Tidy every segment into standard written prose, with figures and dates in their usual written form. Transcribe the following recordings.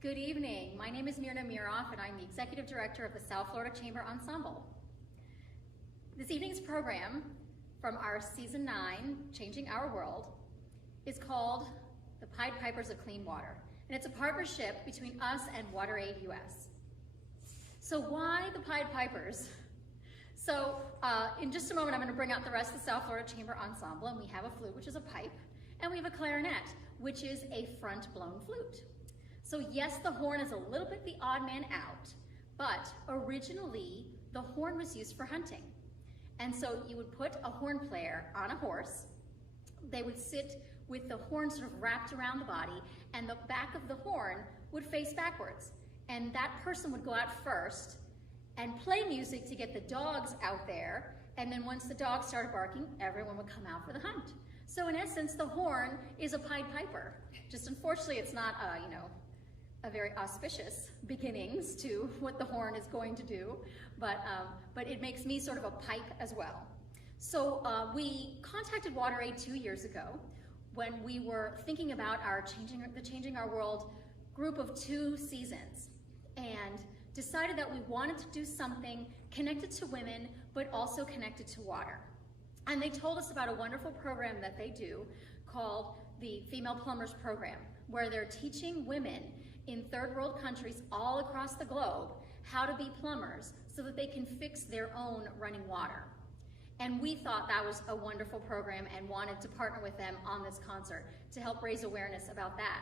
Good evening. My name is Mirna Miroff, and I'm the Executive Director of the South Florida Chamber Ensemble. This evening's program from our Season 9, Changing Our World, is called The Pied Pipers of Clean Water, and it's a partnership between us and WaterAid US. So why the Pied Pipers? So in just a moment, I'm going to bring out the rest of the South Florida Chamber Ensemble, and we have a flute, which is a pipe, and we have a clarinet, which is a front-blown flute. So yes, the horn is a little bit the odd man out, but originally the horn was used for hunting. And so you would put a horn player on a horse, they would sit with the horn sort of wrapped around the body, and the back of the horn would face backwards. And that person would go out first and play music to get the dogs out there, and then once the dogs started barking, everyone would come out for the hunt. So in essence, the horn is a Pied Piper. Just unfortunately, it's not a very auspicious beginnings to what the horn is going to do, but it makes me sort of a pipe as well. So we contacted WaterAid 2 years ago when we were thinking about the Changing Our World group of 2 seasons, and decided that we wanted to do something connected to women, but also connected to water. And they told us about a wonderful program that they do called the Female Plumbers Program, where they're teaching women in third world countries all across the globe how to be plumbers so that they can fix their own running water. And we thought that was a wonderful program and wanted to partner with them on this concert to help raise awareness about that.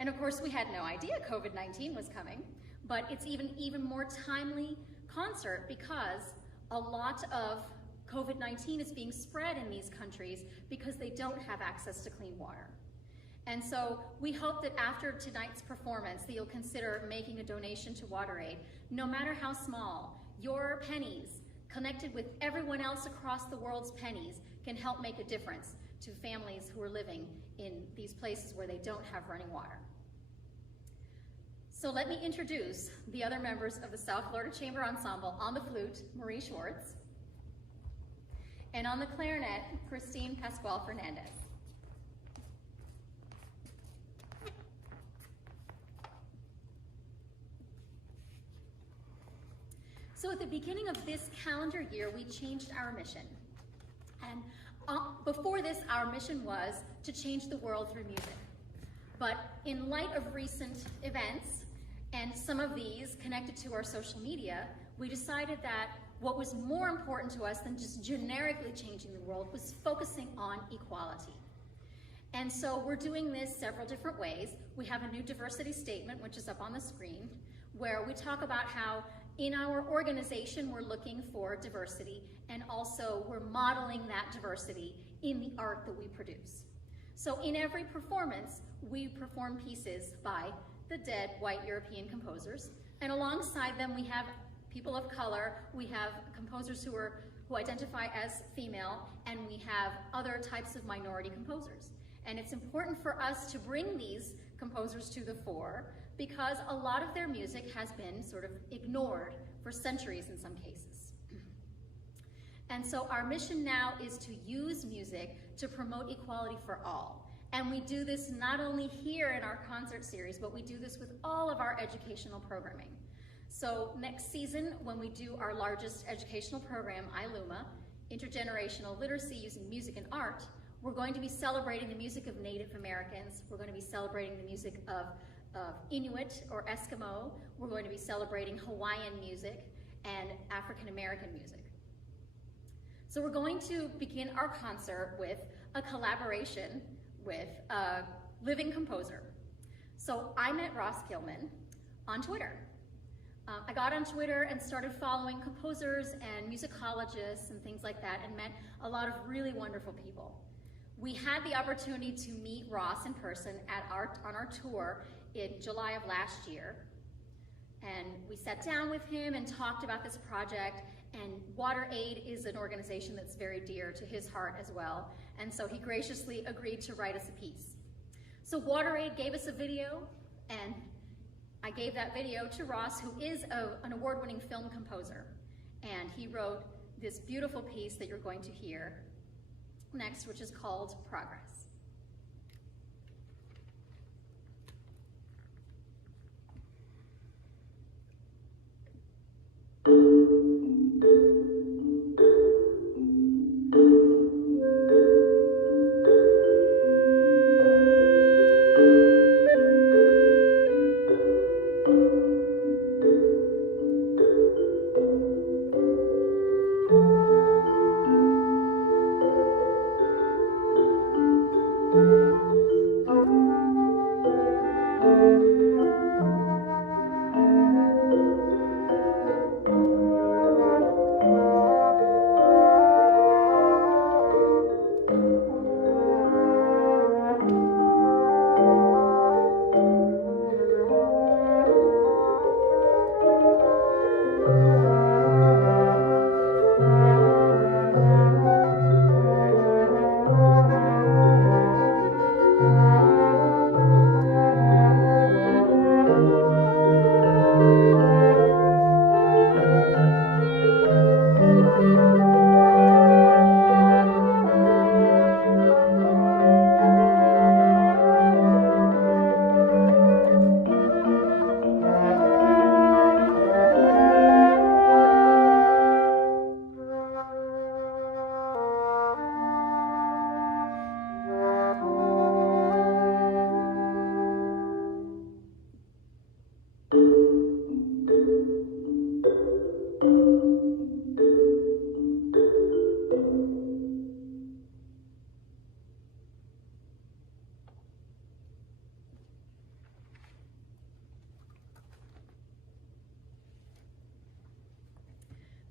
And of course, we had no idea COVID-19 was coming, but it's even more timely concert because a lot of COVID-19 is being spread in these countries because they don't have access to clean water. And so we hope that after tonight's performance that you'll consider making a donation to WaterAid. No matter how small, your pennies connected with everyone else across the world's pennies can help make a difference to families who are living in these places where they don't have running water. So let me introduce the other members of the South Florida Chamber Ensemble. On the flute, Marie Schwartz, and on the clarinet, Christine Pascual Fernandez. So at the beginning of this calendar year, we changed our mission. And before this, our mission was to change the world through music. But in light of recent events, and some of these connected to our social media, we decided that what was more important to us than just generically changing the world was focusing on equality. And so we're doing this several different ways. We have a new diversity statement, which is up on the screen, where we talk about how in our organization, we're looking for diversity, and also we're modeling that diversity in the art that we produce. So in every performance, we perform pieces by the dead white European composers, and alongside them we have people of color, we have composers who identify as female, and we have other types of minority composers. And it's important for us to bring these composers to the fore because a lot of their music has been sort of ignored for centuries in some cases. And so our mission now is to use music to promote equality for all. And we do this not only here in our concert series, but we do this with all of our educational programming. So next season, when we do our largest educational program, ILUMA, Intergenerational Literacy Using Music and Art, we're going to be celebrating the music of Native Americans. We're going to be celebrating the music of Inuit or Eskimo. We're going to be celebrating Hawaiian music and African American music. So we're going to begin our concert with a collaboration with a living composer. So I met Ross Gilman on Twitter. I got on Twitter and started following composers and musicologists and things like that, and met a lot of really wonderful people. We had the opportunity to meet Ross in person on our tour in July of last year. And we sat down with him and talked about this project, and WaterAid is an organization that's very dear to his heart as well. And so he graciously agreed to write us a piece. So WaterAid gave us a video, and I gave that video to Ross, who is an award-winning film composer. And he wrote this beautiful piece that you're going to hear next, which is called Progress.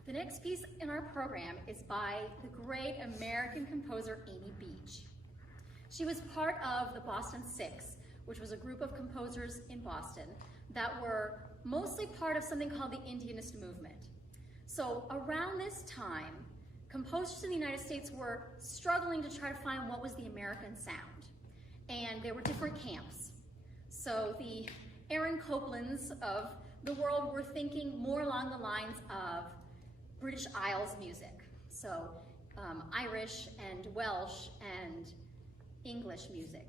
The next piece in our program is by the great American composer Amy Beach. She was part of the Boston Six, which was a group of composers in Boston that were mostly part of something called the Indianist movement. So around this time, composers in the United States were struggling to try to find what was the American sound. And there were different camps. So the Aaron Coplands of the world were thinking more along the lines of British Isles music. So Irish and Welsh and English music.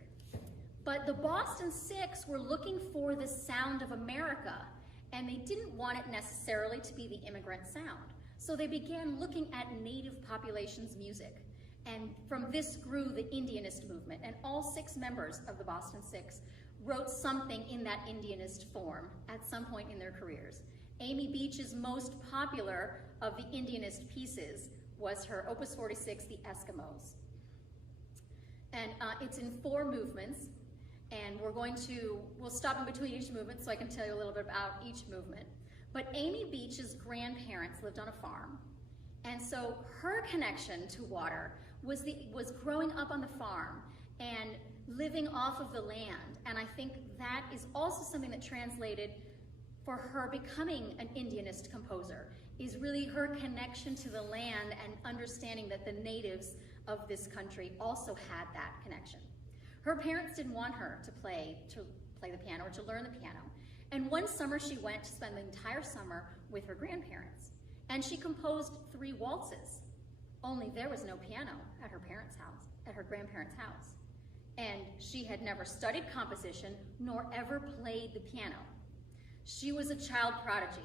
But the Boston Six were looking for the sound of America, and they didn't want it necessarily to be the immigrant sound. So they began looking at native populations' music. And from this grew the Indianist movement, and all 6 members of the Boston Six wrote something in that Indianist form at some point in their careers. Amy Beach's most popular of the Indianist pieces was her Opus 46, The Eskimos. And it's in 4 movements, and we'll stop in between each movement so I can tell you a little bit about each movement. But Amy Beach's grandparents lived on a farm, and so her connection to water was growing up on the farm and living off of the land. And I think that is also something that translated for her becoming an Indianist composer, is really her connection to the land and understanding that the natives of this country also had that connection. Her parents didn't want her to play the piano or to learn the piano. And one summer she went to spend the entire summer with her grandparents. And she composed 3 waltzes, only there was no piano at her parents' house, at her grandparents' house. And she had never studied composition nor ever played the piano. She was a child prodigy.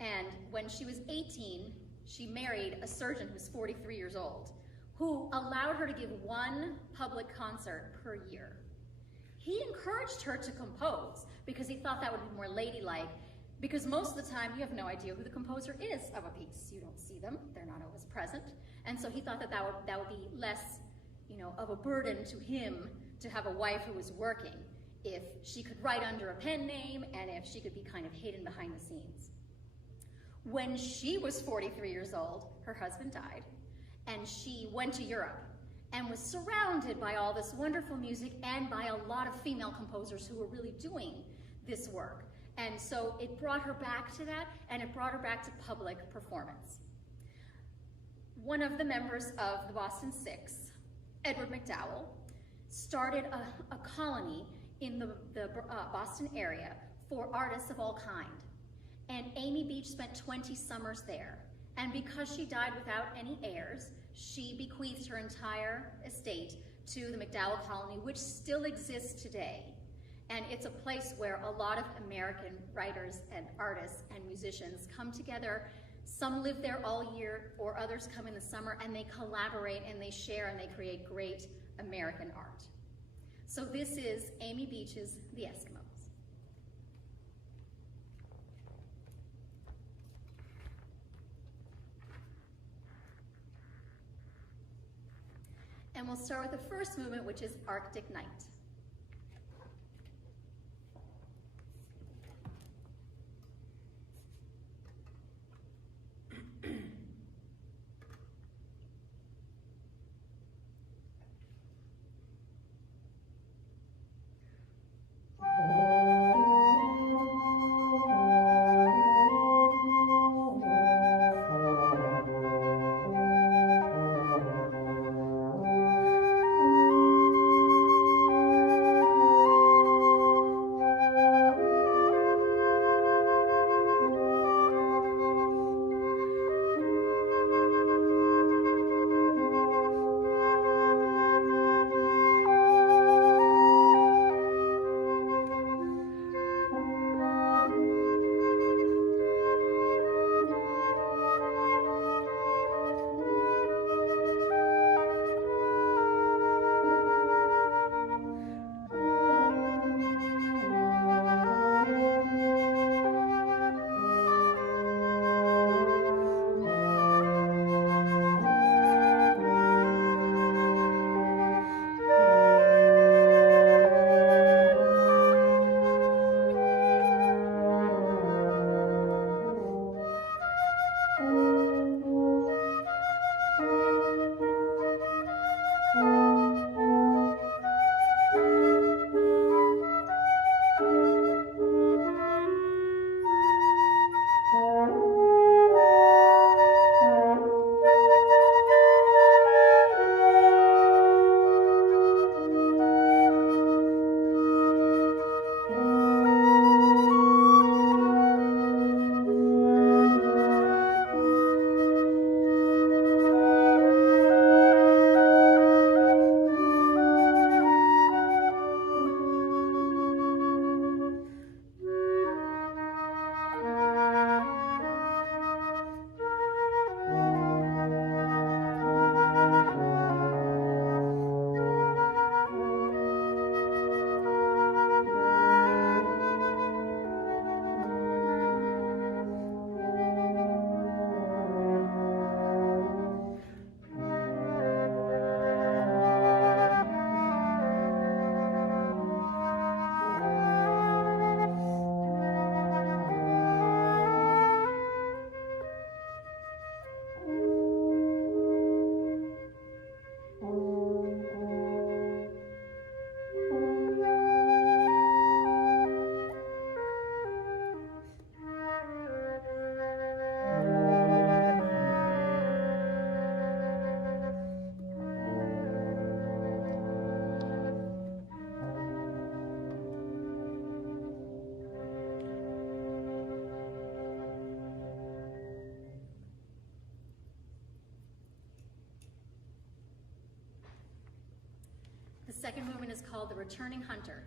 And when she was 18, she married a surgeon who was 43 years old, who allowed her to give 1 public concert per year. He encouraged her to compose because he thought that would be more ladylike, because most of the time you have no idea who the composer is of a piece. You don't see them, they're not always present. And so he thought that would be less, of a burden to him to have a wife who was working if she could write under a pen name and if she could be kind of hidden behind the scenes. When she was 43 years old, her husband died, and she went to Europe and was surrounded by all this wonderful music and by a lot of female composers who were really doing this work. And so it brought her back to that, and it brought her back to public performance. One of the members of the Boston Six, Edward McDowell, started a colony in the Boston area for artists of all kind. And Amy Beach spent 20 summers there. And because she died without any heirs, she bequeathed her entire estate to the McDowell Colony, which still exists today. And it's a place where a lot of American writers and artists and musicians come together. Some live there all year, or others come in the summer, and they collaborate and they share and they create great American art. So this is Amy Beach's The Eskimos. And we'll start with the first movement, which is Arctic Night. second movement is called the Returning Hunter.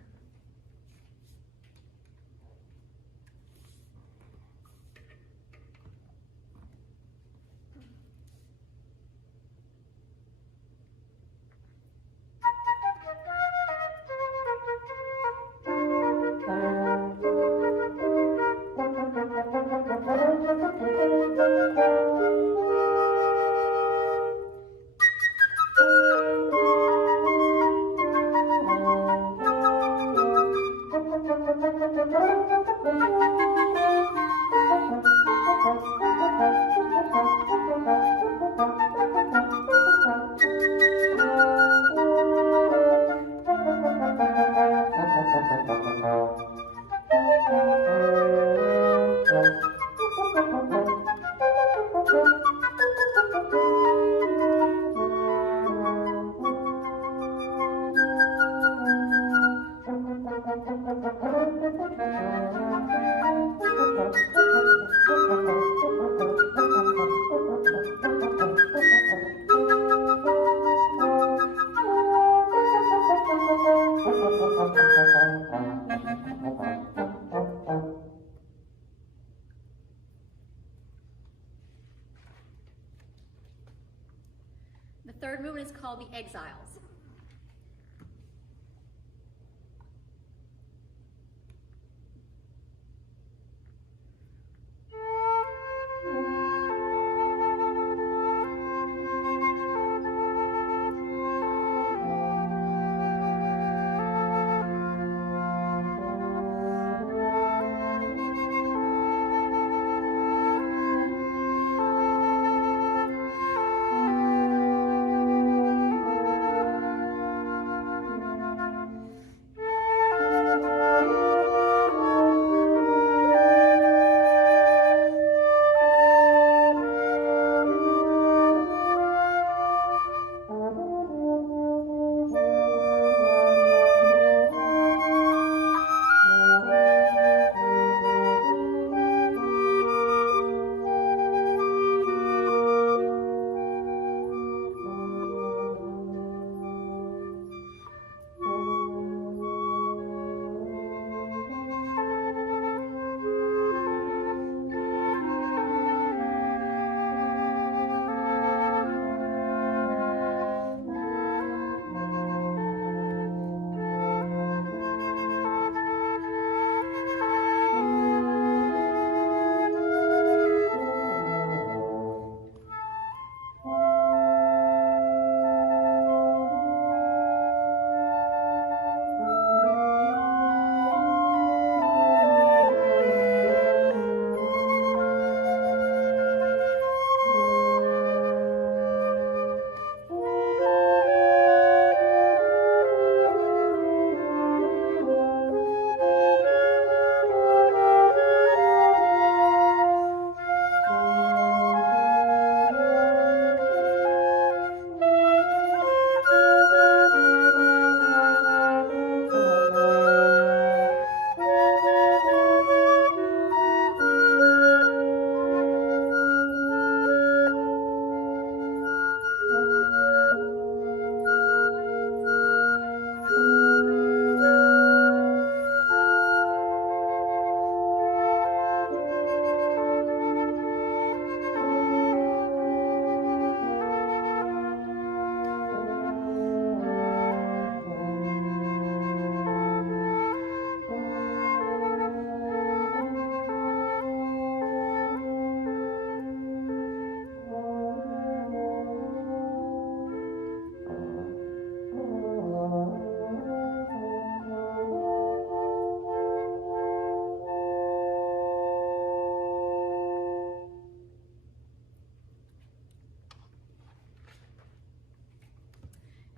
The third movement is called the Exiles.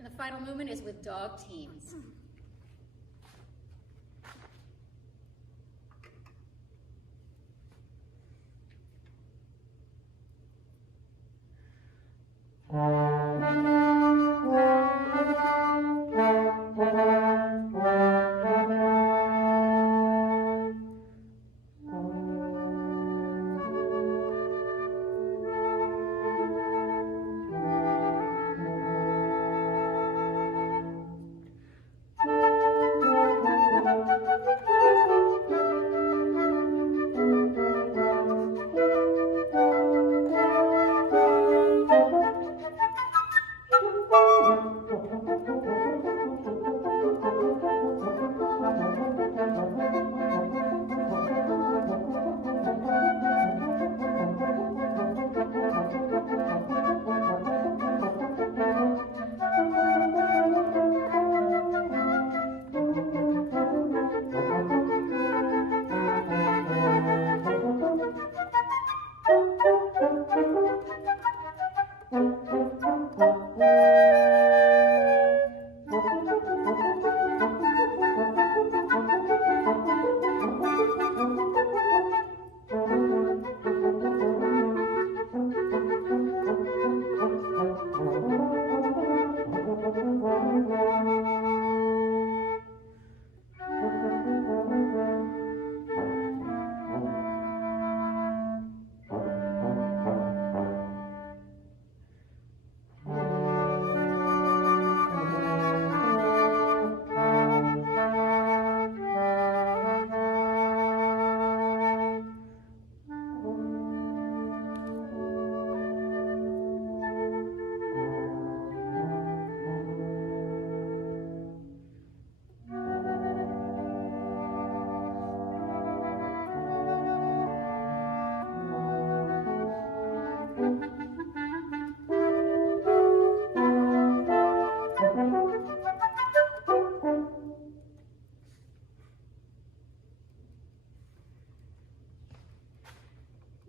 The final movement is with dog teams.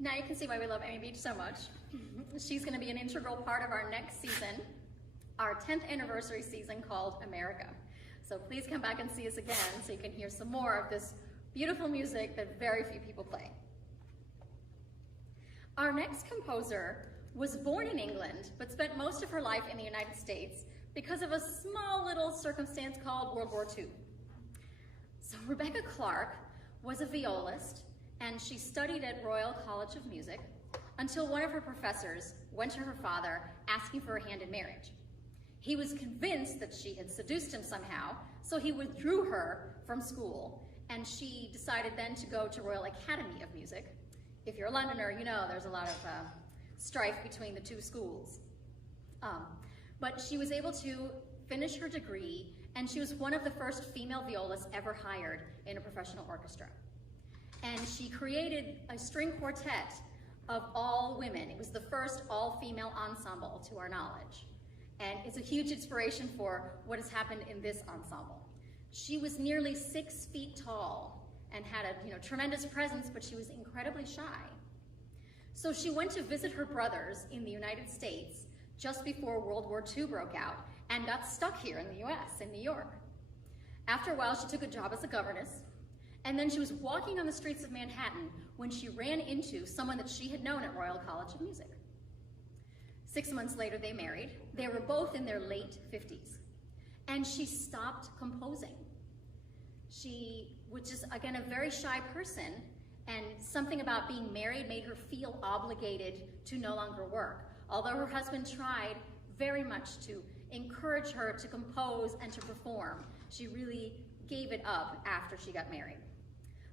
Now you can see why we love Amy Beach so much. She's going to be an integral part of our next season, our 10th anniversary season called America. So please come back and see us again so you can hear some more of this beautiful music that very few people play. Our next composer was born in England, but spent most of her life in the United States because of a small little circumstance called World War II. So Rebecca Clark was a violist, and she studied at Royal College of Music until one of her professors went to her father asking for a hand in marriage. He was convinced that she had seduced him somehow, so he withdrew her from school, and she decided then to go to Royal Academy of Music. If you're a Londoner, you know there's a lot of strife between the two schools. But she was able to finish her degree, and she was one of the first female violists ever hired in a professional orchestra. And she created a string quartet of all women. It was the first all-female ensemble to our knowledge. And it's a huge inspiration for what has happened in this ensemble. She was nearly 6 feet tall and had a tremendous presence, but she was incredibly shy. So she went to visit her brothers in the United States just before World War II broke out and got stuck here in the US, in New York. After a while, she took a job as a governess, and then she was walking on the streets of Manhattan when she ran into someone that she had known at Royal College of Music. 6 months later, they married. They were both in their late 50s. And she stopped composing. She was just, again, a very shy person, and something about being married made her feel obligated to no longer work. Although her husband tried very much to encourage her to compose and to perform, she really gave it up after she got married.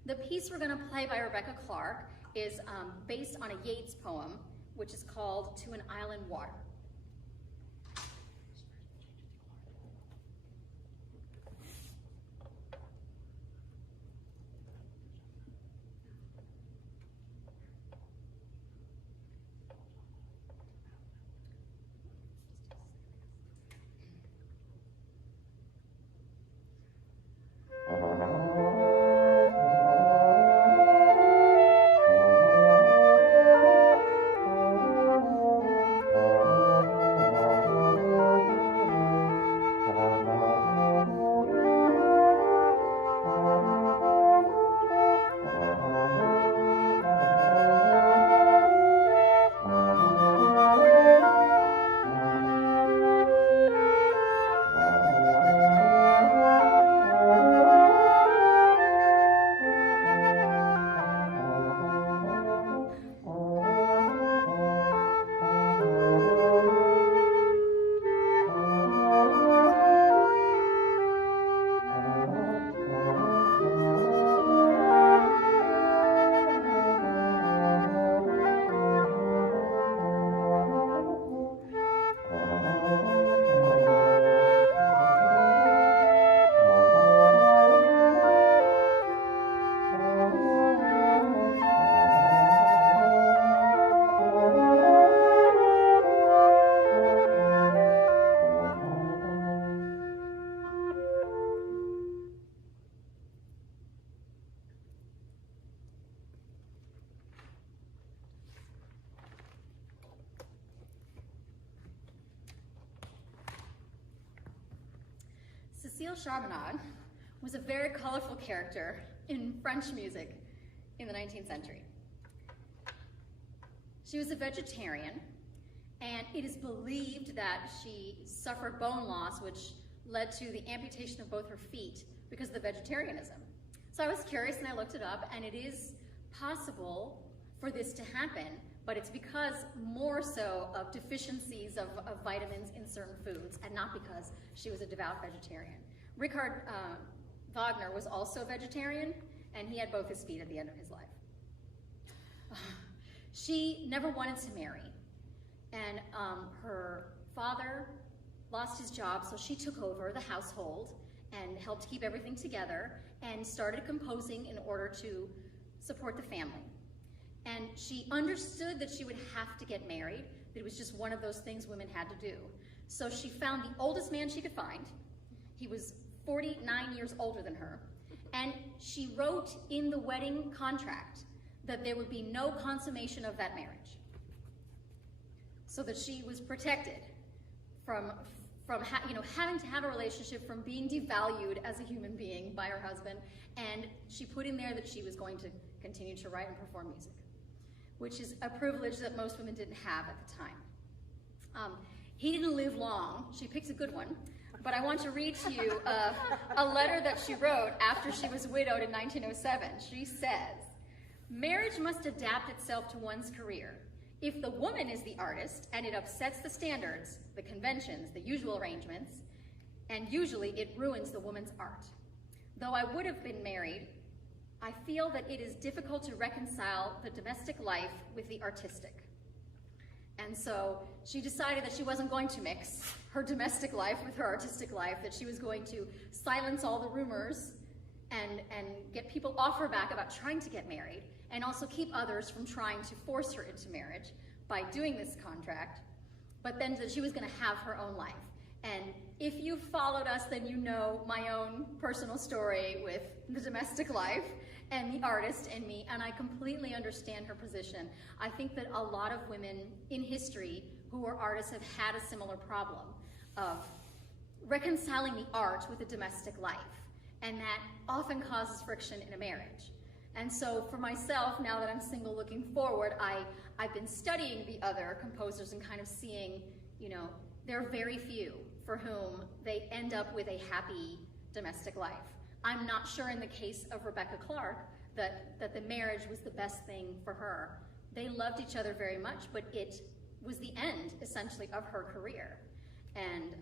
The piece we're going to play by Rebecca Clark is based on a Yeats poem, which is called To an Island Water. Cécile Chaminade was a very colorful character in French music in the 19th century. She was a vegetarian, and it is believed that she suffered bone loss, which led to the amputation of both her feet because of the vegetarianism. So I was curious and I looked it up, and it is possible for this to happen, but it's because more so of deficiencies of vitamins in certain foods, and not because she was a devout vegetarian. Richard Wagner was also a vegetarian, and he had both his feet at the end of his life. She never wanted to marry, and her father lost his job, so she took over the household and helped keep everything together and started composing in order to support the family. And she understood that she would have to get married, that it was just one of those things women had to do. So she found the oldest man she could find. He was 49 years older than her. And she wrote in the wedding contract that there would be no consummation of that marriage, so that she was protected from having to have a relationship, from being devalued as a human being by her husband. And she put in there that she was going to continue to write and perform music, which is a privilege that most women didn't have at the time. He didn't live long. She picked a good one. But I want to read to you a letter that she wrote after she was widowed in 1907. She says, "Marriage must adapt itself to one's career. If the woman is the artist and it upsets the standards, the conventions, the usual arrangements, and usually it ruins the woman's art. Though I would have been married, I feel that it is difficult to reconcile the domestic life with the artistic." And so she decided that she wasn't going to mix her domestic life with her artistic life, that she was going to silence all the rumors and get people off her back about trying to get married, and also keep others from trying to force her into marriage by doing this contract, but then that she was going to have her own life. And if you've followed us, then you know my own personal story with the domestic life and the artist and me, and I completely understand her position. I think that a lot of women in history who are artists have had a similar problem of reconciling the art with the domestic life, and that often causes friction in a marriage. And so for myself, now that I'm single looking forward, I've been studying the other composers and kind of seeing, there are very few for whom they end up with a happy domestic life. I'm not sure in the case of Rebecca Clark that the marriage was the best thing for her. They loved each other very much, but it was the end, essentially, of her career. And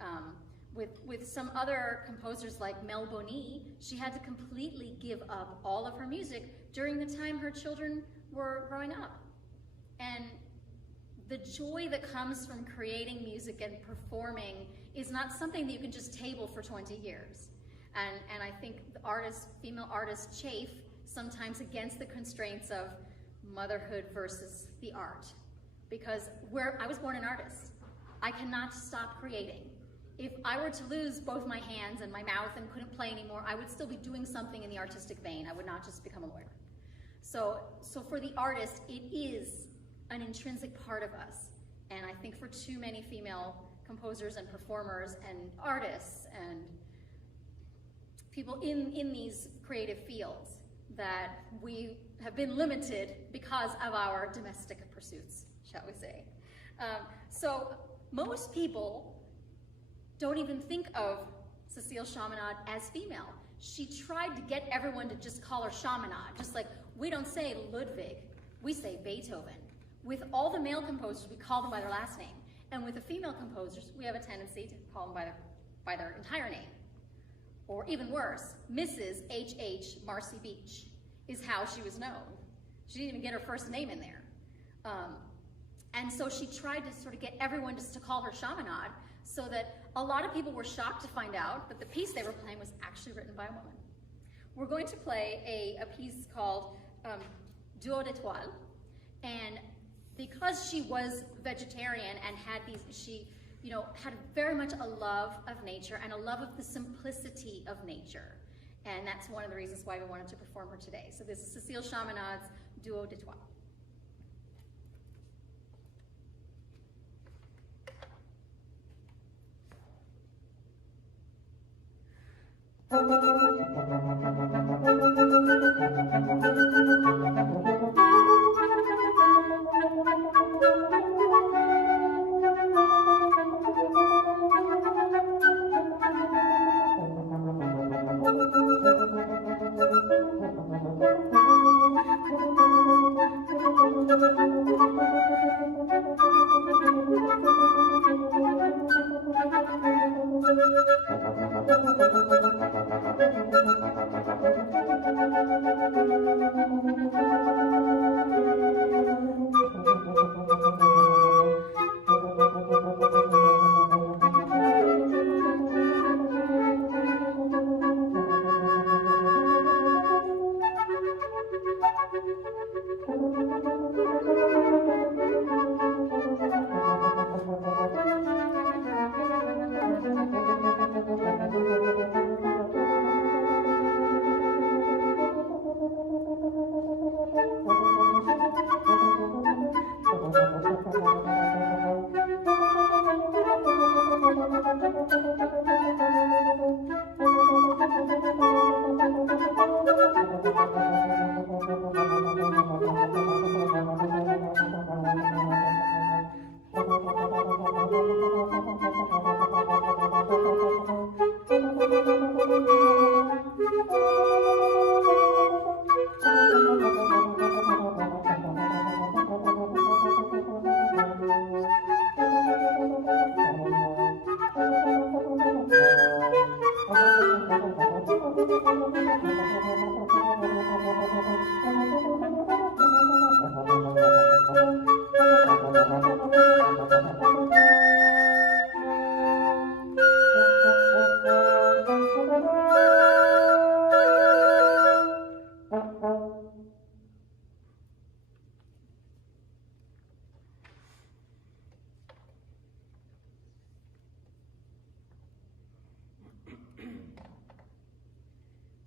with some other composers like Mel Boni, she had to completely give up all of her music during the time her children were growing up. And the joy that comes from creating music and performing is not something that you can just table for 20 years. And I think the female artists chafe sometimes against the constraints of motherhood versus the art. Because I was born an artist. I cannot stop creating. If I were to lose both my hands and my mouth and couldn't play anymore, I would still be doing something in the artistic vein. I would not just become a lawyer. So for the artist, it is an intrinsic part of us. And I think for too many female composers and performers and artists and people in these creative fields, that we have been limited because of our domestic pursuits, shall we say. So most people don't even think of Cécile Chaminade as female. She tried to get everyone to just call her Chaminade, just like we don't say Ludwig, we say Beethoven. With all the male composers, we call them by their last name. And with the female composers, we have a tendency to call them by their entire name. Or even worse, Mrs. H.H. Marcy Beach is how she was known. She didn't even get her first name in there. And so she tried to sort of get everyone just to call her Chaminade, so that a lot of people were shocked to find out that the piece they were playing was actually written by a woman. We're going to play a piece called Duo d'étoiles, and because she was vegetarian and had she had very much a love of nature and a love of the simplicity of nature. And that's one of the reasons why we wanted to perform her today. So this is Cécile Chaminade's Duo d'étoiles.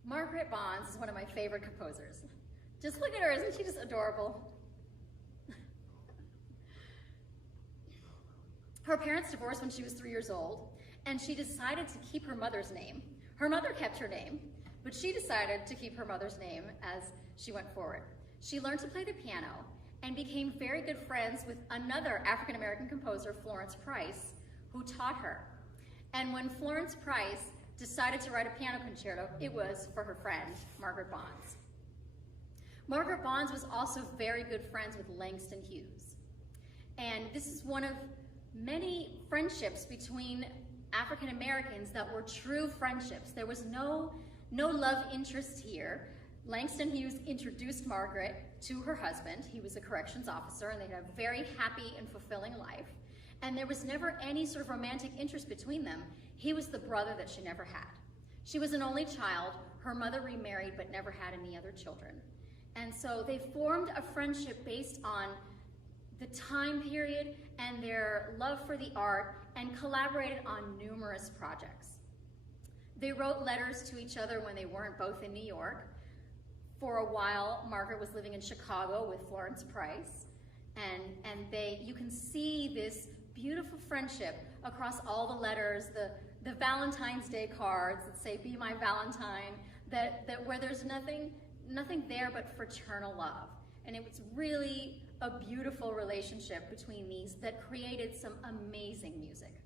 Margaret Bonds is one of my favorite composers. Just look at her, isn't she just adorable? Her parents divorced when she was 3 years old, and she decided to keep her mother's name. Her mother kept her name, but she decided to keep her mother's name as she went forward. She learned to play the piano and became very good friends with another African-American composer, Florence Price, who taught her. And when Florence Price decided to write a piano concerto, it was for her friend, Margaret Bonds. Margaret Bonds was also very good friends with Langston Hughes. And this is one of many friendships between African Americans that were true friendships. There was no love interest here. Langston Hughes introduced Margaret to her husband. He was a corrections officer, and they had a very happy and fulfilling life. And there was never any sort of romantic interest between them. He was the brother that she never had. She was an only child. Her mother remarried but never had any other children. And so they formed a friendship based on the time period and their love for the art, and collaborated on numerous projects. They wrote letters to each other when they weren't both in New York. For a while, Margaret was living in Chicago with Florence Price, and you can see this beautiful friendship across all the letters, the Valentine's Day cards that say, "Be my Valentine," where there's nothing there but fraternal love. And it was really a beautiful relationship between these that created some amazing music.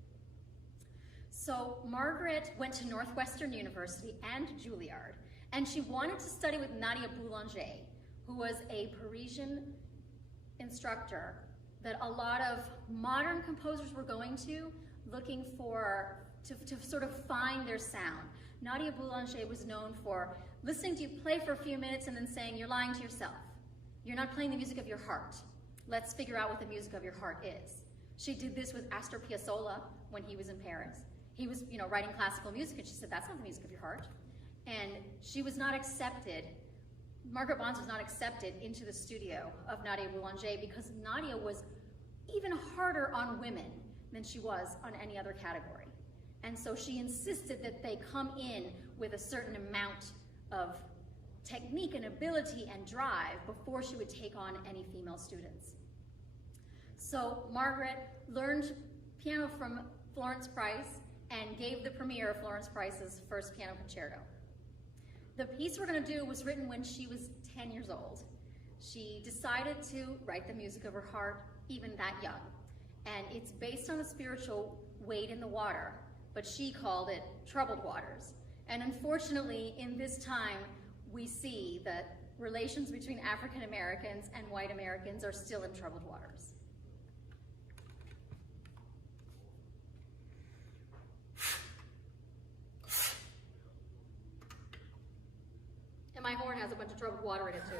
So Margaret went to Northwestern University and Juilliard, and she wanted to study with Nadia Boulanger, who was a Parisian instructor that a lot of modern composers were going to, looking to sort of find their sound. Nadia Boulanger was known for listening to you play for a few minutes and then saying, "You're lying to yourself. You're not playing the music of your heart. Let's figure out what the music of your heart is." She did this with Astor Piazzolla when he was in Paris. He was, writing classical music, and she said, "That's not the music of your heart." And she was not accepted, Margaret Bonds was not accepted into the studio of Nadia Boulanger because Nadia was even harder on women than she was on any other category. And so she insisted that they come in with a certain amount of technique and ability and drive before she would take on any female students. So Margaret learned piano from Florence Price and gave the premiere of Florence Price's first piano concerto. The piece we're going to do was written when she was 10 years old. She decided to write the music of her heart even that young. And it's based on a spiritual wade in the water, but she called it Troubled Waters. And unfortunately, in this time, we see that relations between African Americans and white Americans are still in troubled waters. And my horn has a bunch of troubled water in it too.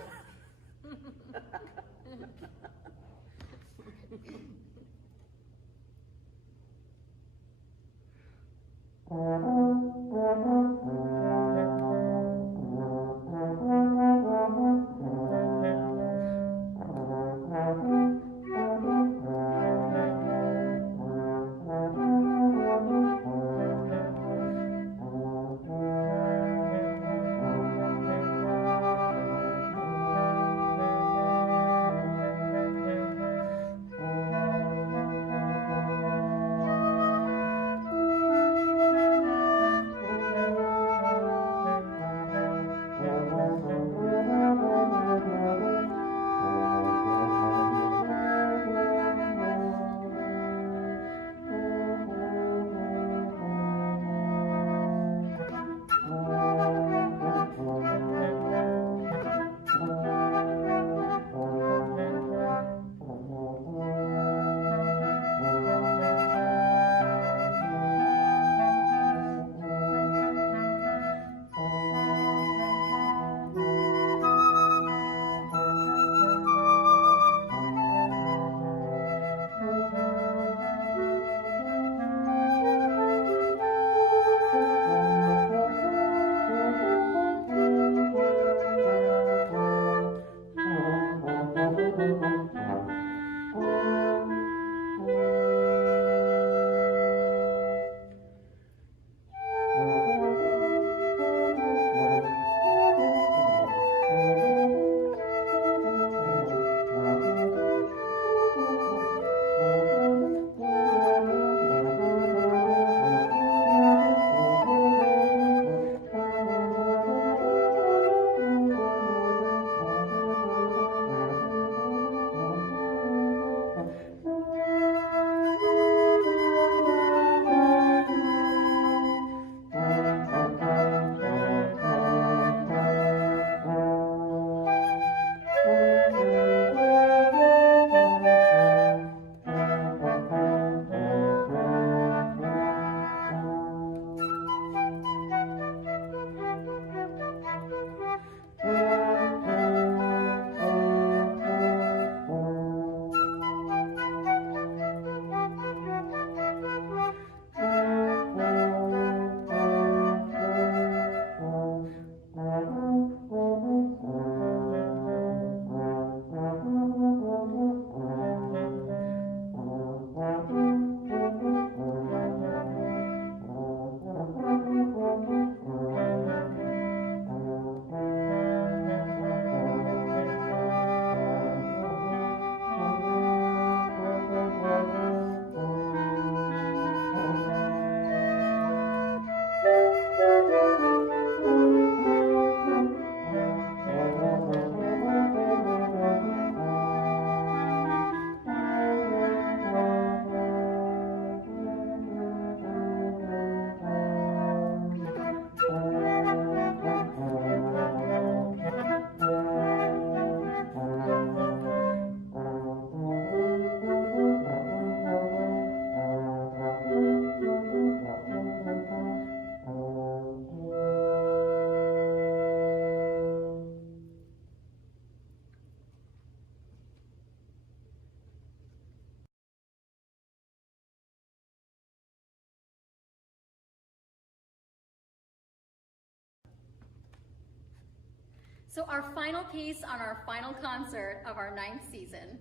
So our final piece on our final concert of our 9th season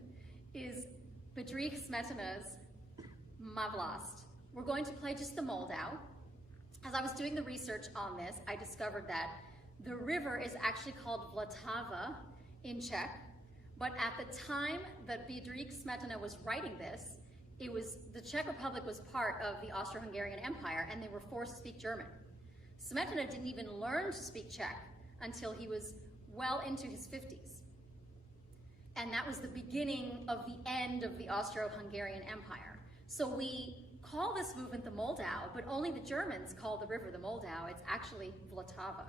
is Bedřich Smetana's Mavlast. We're going to play just the Moldau. As I was doing the research on this, I discovered that the river is actually called Vltava in Czech, but at the time that Bedřich Smetana was writing this, the Czech Republic was part of the Austro-Hungarian Empire and they were forced to speak German. Smetana didn't even learn to speak Czech until he was well into his 50s. And that was the beginning of the end of the Austro-Hungarian Empire. So we call this movement the Moldau, but only the Germans call the river the Moldau. It's actually Vltava.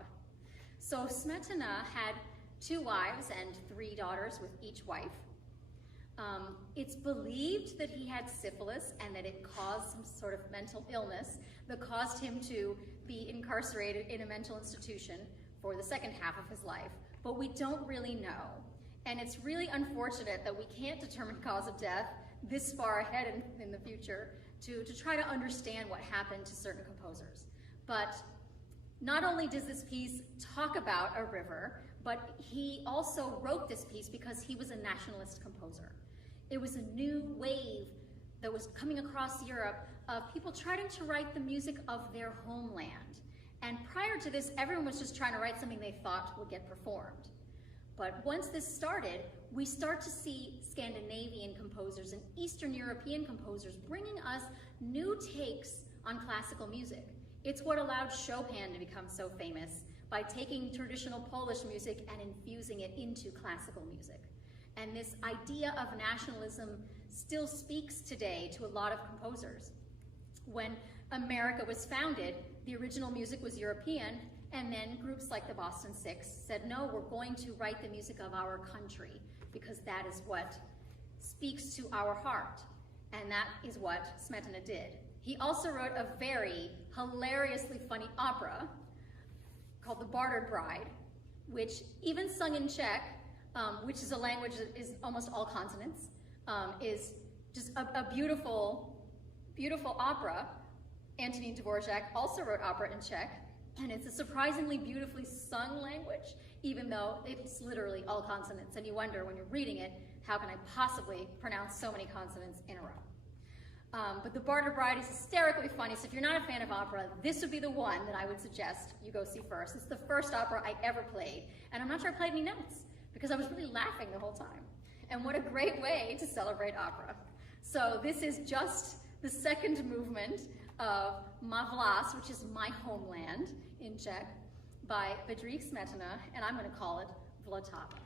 So Smetana had 2 wives and 3 daughters with each wife. It's believed that he had syphilis and that it caused some sort of mental illness that caused him to be incarcerated in a mental institution for the second half of his life, but we don't really know. And it's really unfortunate that we can't determine cause of death this far ahead in the future to try to understand what happened to certain composers. But not only does this piece talk about a river, but he also wrote this piece because he was a nationalist composer. It was a new wave that was coming across Europe of people trying to write the music of their homeland. And prior to this, everyone was just trying to write something they thought would get performed. But once this started, we start to see Scandinavian composers and Eastern European composers bringing us new takes on classical music. It's what allowed Chopin to become so famous, by taking traditional Polish music and infusing it into classical music. And this idea of nationalism still speaks today to a lot of composers. When America was founded, the original music was European, and then groups like the Boston Six said, no, we're going to write the music of our country because that is what speaks to our heart. And that is what Smetana did. He also wrote a very hilariously funny opera called The Bartered Bride, which even sung in Czech, which is a language that is almost all consonants, is just a beautiful, beautiful opera. Antonin Dvorak also wrote opera in Czech, and it's a surprisingly beautifully sung language, even though it's literally all consonants. And you wonder when you're reading it, how can I possibly pronounce so many consonants in a row? But The Bartered Bride is hysterically funny, so if you're not a fan of opera, this would be the one that I would suggest you go see first. It's the first opera I ever played, and I'm not sure I played any notes, because I was really laughing the whole time. And what a great way to celebrate opera. So this is just the second movement of Má vlast, which is My Homeland in Czech, by Bedřich Smetana, and I'm going to call it Vltava.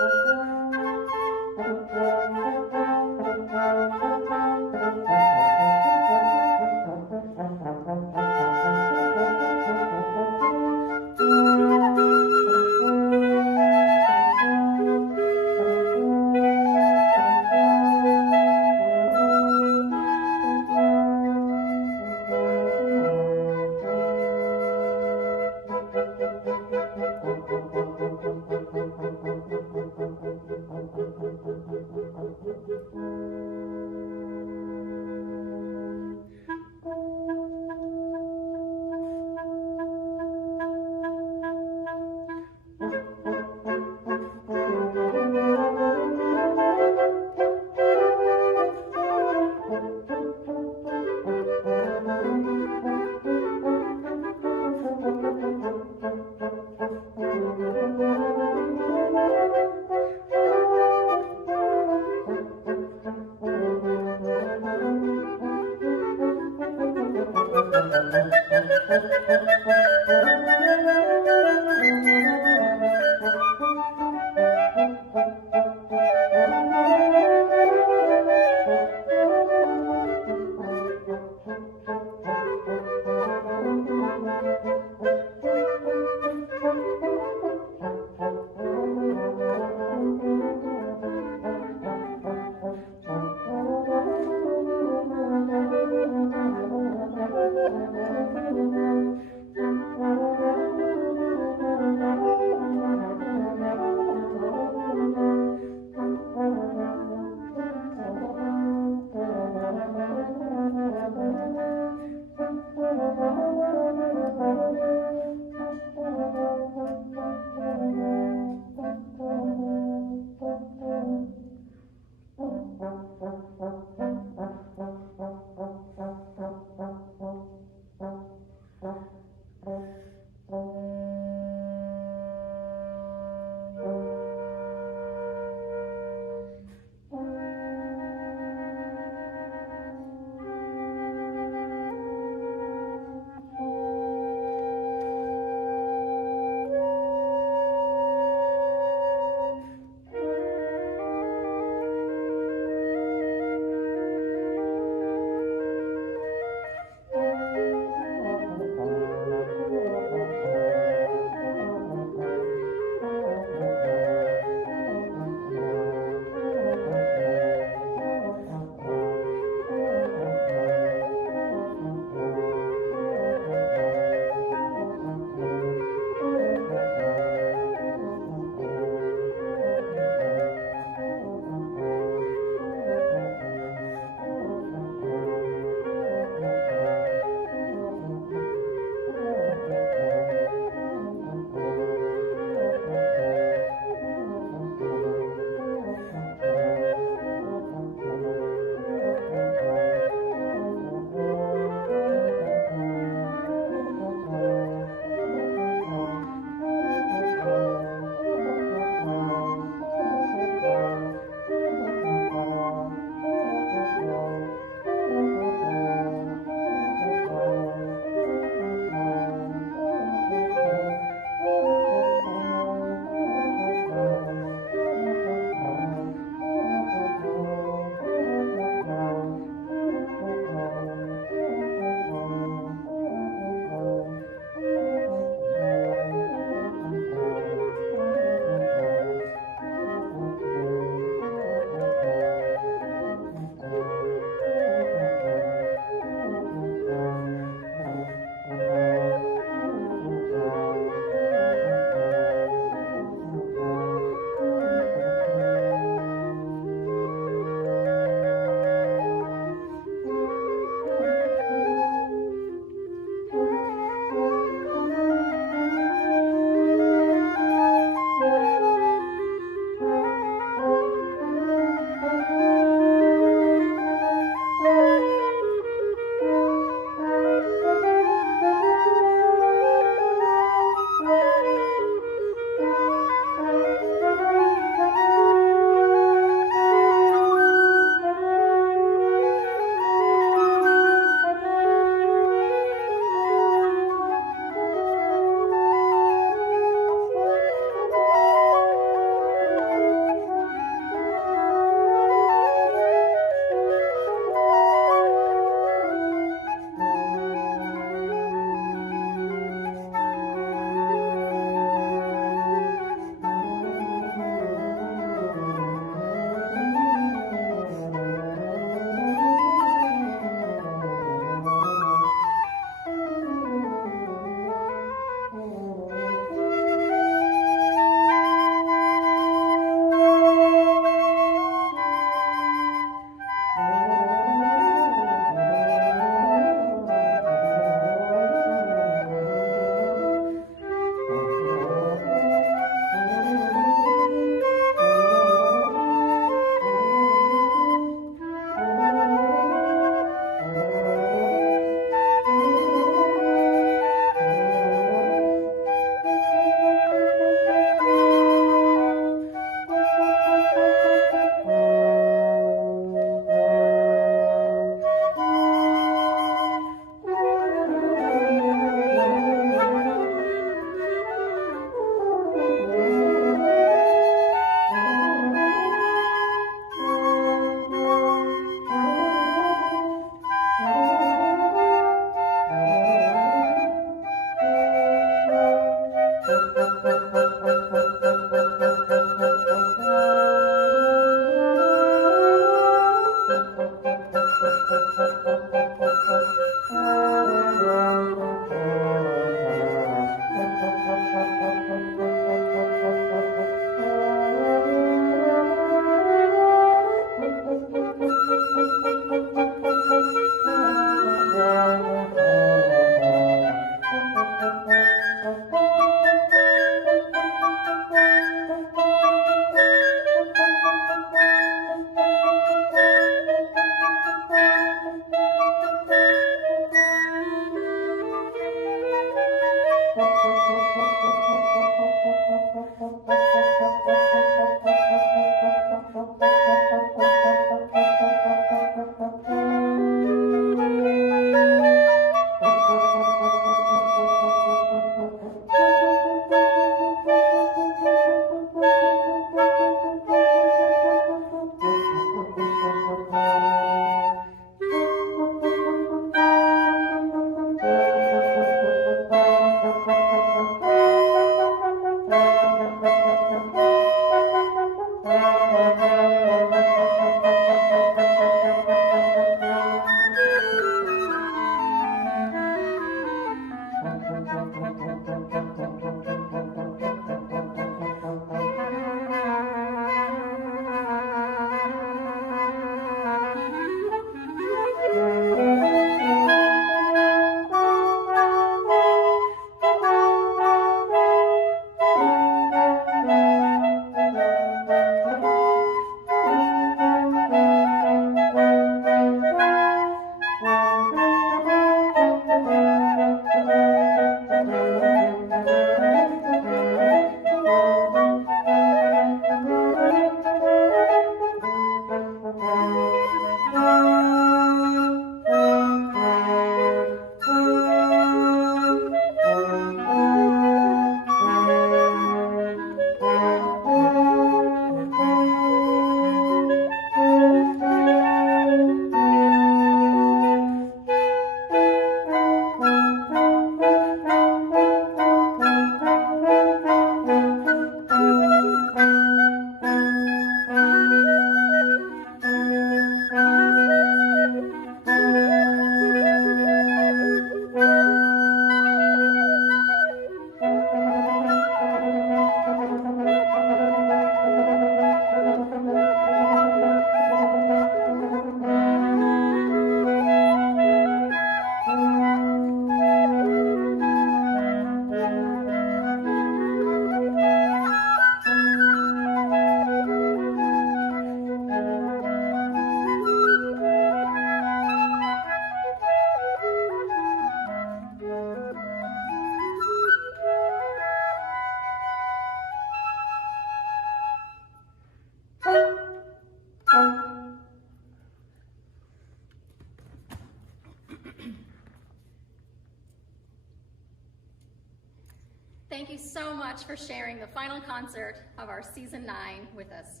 Thank you so much for sharing the final concert of our season 9 with us.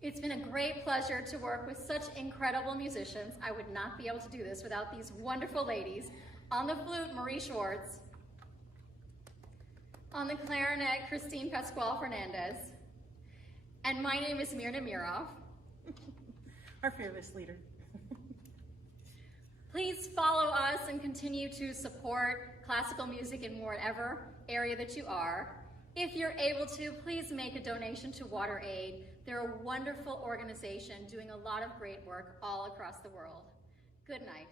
It's been a great pleasure to work with such incredible musicians. I would not be able to do this without these wonderful ladies. On the flute, Marie Schwartz. On the clarinet, Christine Pascual Fernandez. And my name is Mirna Mirov. Our fearless leader. Please follow us and continue to support classical music in whatever area that you are. If you're able to, please make a donation to WaterAid. They're a wonderful organization doing a lot of great work all across the world. Good night.